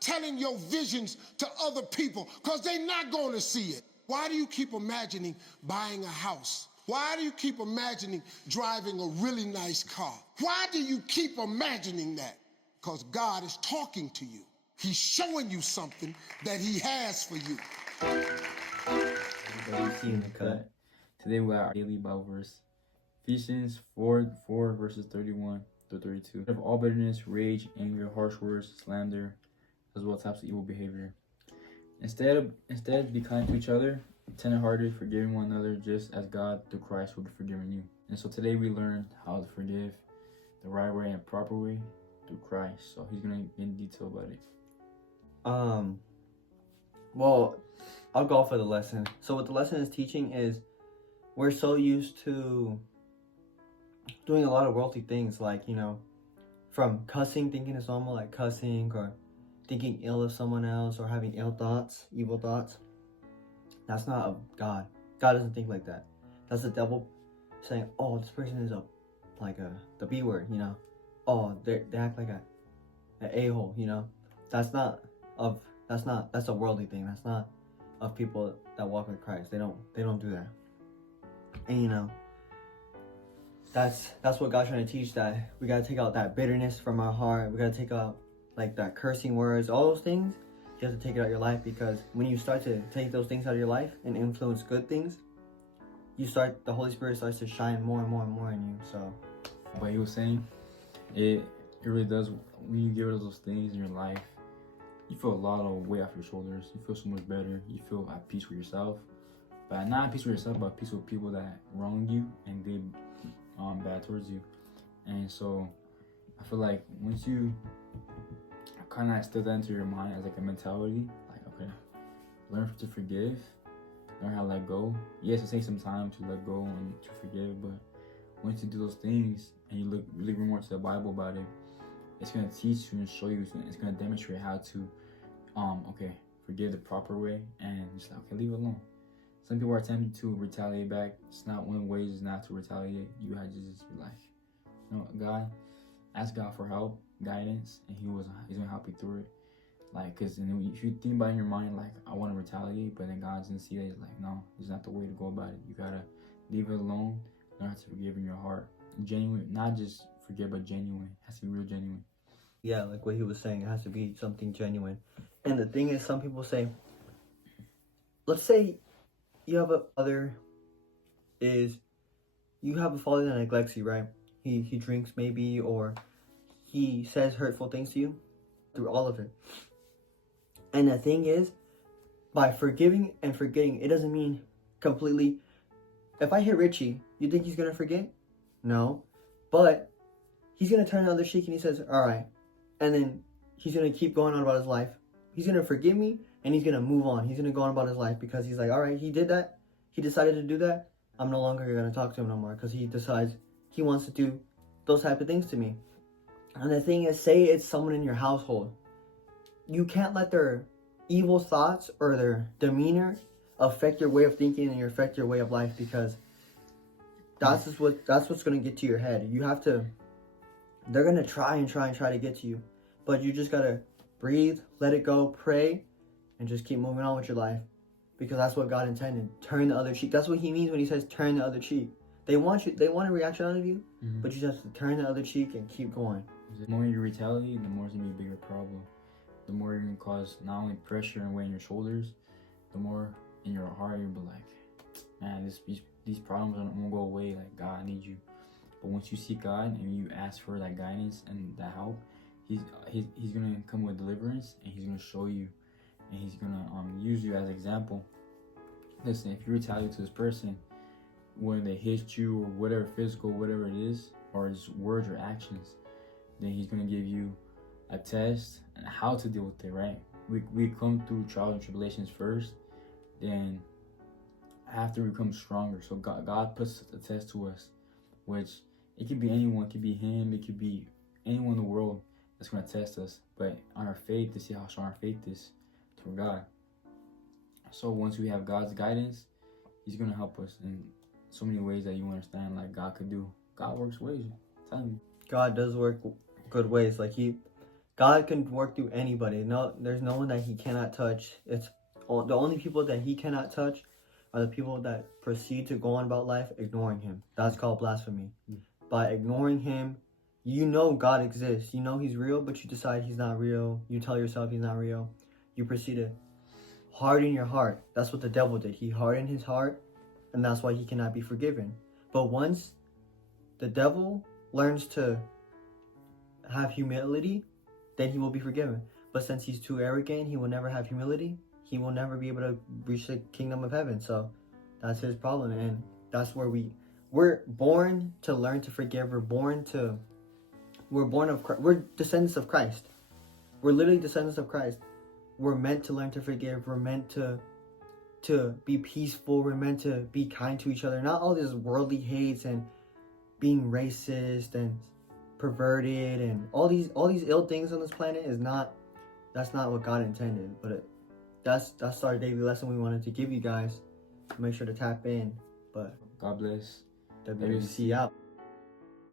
telling your visions to other people because they're not going to see it? Why do you keep imagining buying a house? Why do you keep imagining driving a really nice car? Why do you keep imagining that? Because God is talking to you. He's showing you something that he has for you. Everybody see in the cut. Today we have our daily Bible verse. Ephesians 4 verses 31 to 32. Of all bitterness, rage, anger, harsh words, slander, as well as types of evil behavior. Instead, be kind to each other, tender-hearted, forgiving one another, just as God through Christ will be forgiving you. And so today we learned how to forgive the right way and proper way through Christ. So he's gonna get in detail about it. Well, I'll go for the lesson. So what the lesson is teaching is we're so used to doing a lot of worldly things, like, from cussing, thinking it's normal, like cussing, or thinking ill of someone else, or having ill thoughts, evil thoughts. That's not of God. God doesn't think like that. That's the devil saying, oh, this person is the B word, Oh, they act like an a-hole, That's a worldly thing. That's not of people that walk with Christ. They don't do that. And that's what God's trying to teach, that we gotta take out that bitterness from our heart. We gotta take out like that cursing words, all those things. You have to take it out of your life, because when you start to take those things out of your life and influence good things, the Holy Spirit starts to shine more and more and more in you. So But he was saying, it really does, when you get rid of those things in your life, you feel a lot of weight off your shoulders. You feel so much better. You feel at peace with yourself. But not at peace with yourself, but at peace with people that wronged you and did bad towards you. And so I feel like once you kind of instill that into your mind as like a mentality, like, okay, learn to forgive, learn how to let go. Yes, it takes some time to let go and to forgive, but once you do those things and you look really more to the Bible about it, it's going to teach you and show you, it's going to demonstrate how to forgive the proper way, and just like, okay, leave it alone. Some people are tempted to retaliate back. It's not one of the ways not to retaliate. You have to just be like, ask God for help, guidance, and he's gonna help you through it. Like, cause if you think about it in your mind, like, I want to retaliate, but then God's gonna see that, it's like, no, it's not the way to go about it. You gotta leave it alone. Learn how to forgive in your heart, genuine, not just forgive, but genuine. It has to be real genuine. yeah, like what he was saying, it has to be something genuine. And the thing is, some people say, let's say you have a father that neglects you, right? He drinks maybe, or he says hurtful things to you through all of it. And the thing is, by forgiving and forgetting, it doesn't mean completely. If I hit Richie, you think he's gonna forget? No. But he's gonna turn the other cheek and he says, all right. And then he's gonna keep going on about his life. He's gonna forgive me and he's gonna move on. He's gonna go on about his life, because he's like, all right, he did that. He decided to do that. I'm no longer gonna talk to him no more, because he decides he wants to do those type of things to me. And the thing is, say it's someone in your household. You can't let their evil thoughts or their demeanor affect your way of thinking and affect your way of life, because that's what's gonna get to your head. They're gonna try to get to you, but you just gotta breathe, let it go, pray, and just keep moving on with your life, because that's what God intended. Turn the other cheek. That's what he means when he says turn the other cheek. They want a reaction out of you, but you just have to turn the other cheek and keep going. The more you retaliate, the more it's gonna be a bigger problem. The more you're gonna cause not only pressure and weight on your shoulders, the more in your heart you'll be like, man, these problems aren't gonna go away. Like, God, I need you. But once you seek God and you ask for that guidance and that help, he's gonna come with deliverance, and he's gonna show you, and he's gonna use you as an example. Listen, if you retaliate to this person when they hit you or whatever, physical, whatever it is, or his words or actions, then he's gonna give you a test and how to deal with it, right? We come through trials and tribulations first, then after we become stronger. So God puts a test to us, which it could be anyone, it could be him, it could be anyone in the world that's gonna test us, but on our faith, to see how strong our faith is toward God. So once we have God's guidance, he's gonna help us in so many ways that you understand, like God could do. God works ways, I'm telling you. God does work good ways. Like God can work through anybody. No, there's no one that he cannot touch. The only people that he cannot touch are the people that proceed to go on about life ignoring him. That's called blasphemy. By ignoring him, you know God exists. You know he's real, but you decide he's not real. You tell yourself he's not real. You proceed to harden your heart. That's what the devil did. He hardened his heart, and that's why he cannot be forgiven. But once the devil learns to have humility, then he will be forgiven. But since he's too arrogant, he will never have humility. He will never be able to reach the kingdom of heaven. So that's his problem. And that's where we're born to learn to forgive. We're born of Christ. We're descendants of Christ. We're literally descendants of Christ. We're meant to learn to forgive. We're meant to be peaceful. We're meant to be kind to each other. Not all this worldly hates and being racist and perverted and all these ill things on this planet that's not what God intended. But that's our daily lesson we wanted to give you guys. Make sure to tap in. But God bless. WWC out.